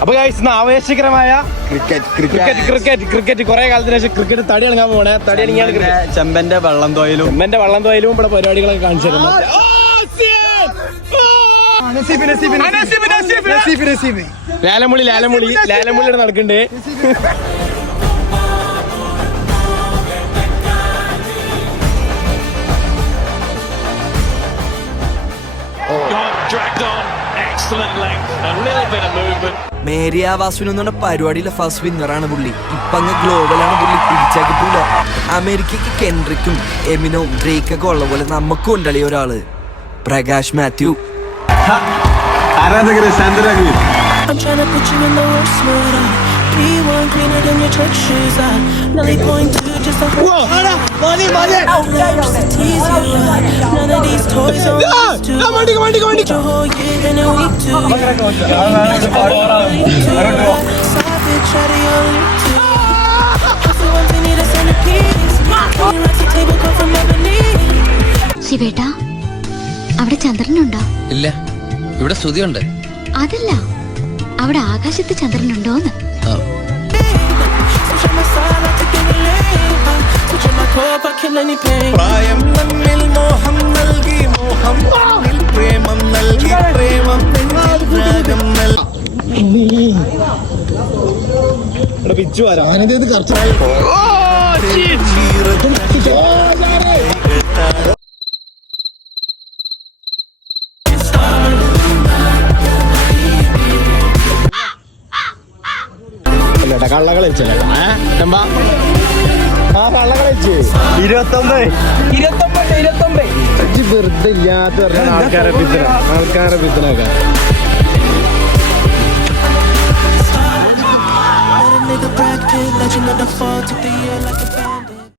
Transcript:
അപ്പൊ ഇന്ന് ആവേശകരമായ ക്രിക്കറ്റ് കുറെ കാലത്തിന് ശേഷം ക്രിക്കറ്റ് തടി ഇറങ്ങാൻ പോണേ. തടി ഇറങ്ങിയാണ് ചെമ്പന്റെ വള്ളം തോയിലും ഇവിടെ പരിപാടികളൊക്കെ കാണിച്ചു തരുന്നത്. ലാലമുള്ളി നടക്കണ്ട്. മേരിയ വാസുവിൻ എന്ന പരിപാടിയിലെ ഫസ്റ്റ് വിന്നറാണ് പുള്ളി. ഇപ്പൊ അങ്ങ് ഗ്ലോബലാണ് പുള്ളി. പിടിച്ചാൽ കിട്ടൂല. അമേരിക്കക്ക് കെൻഡ്രിക്കും എമിനോവും ഡ്രേക്കൊക്കെ ഉള്ള പോലെ നമുക്കും ഉണ്ടല്ലേ ഒരാള്, Prakash Mathew. I'm trying to put you in the worst mood. P1 cleaner than your church shoes. Nelly point two just a just to tease you. None of these toys are used to. Put your whole year in a week too. Savage out of your league too. Also want to need a centerpiece. Clean racks the table come from ebony. ശിവേട്ടാ, അവിടെ ചന്ദ്രനുണ്ടോ? ഇല്ല, ഇവിടെ സ്തുതിയുണ്ട്. അതല്ല, അവിടെ ആകാശത്ത് ചന്ദ്രനുണ്ടോന്ന്. പ്രായം നമ്മിൽ മോഹം നൽകി, മോഹം പ്രേമം നൽകി, പ്രേമം പിച്ചു വരാ. കള്ളകളെ വെറുതെ ഇല്ലാത്ത ആൾക്കാരെ പിത്തനാക്കാൻ. Let a nigga Brad Pitt, legend of the fall, took the year like a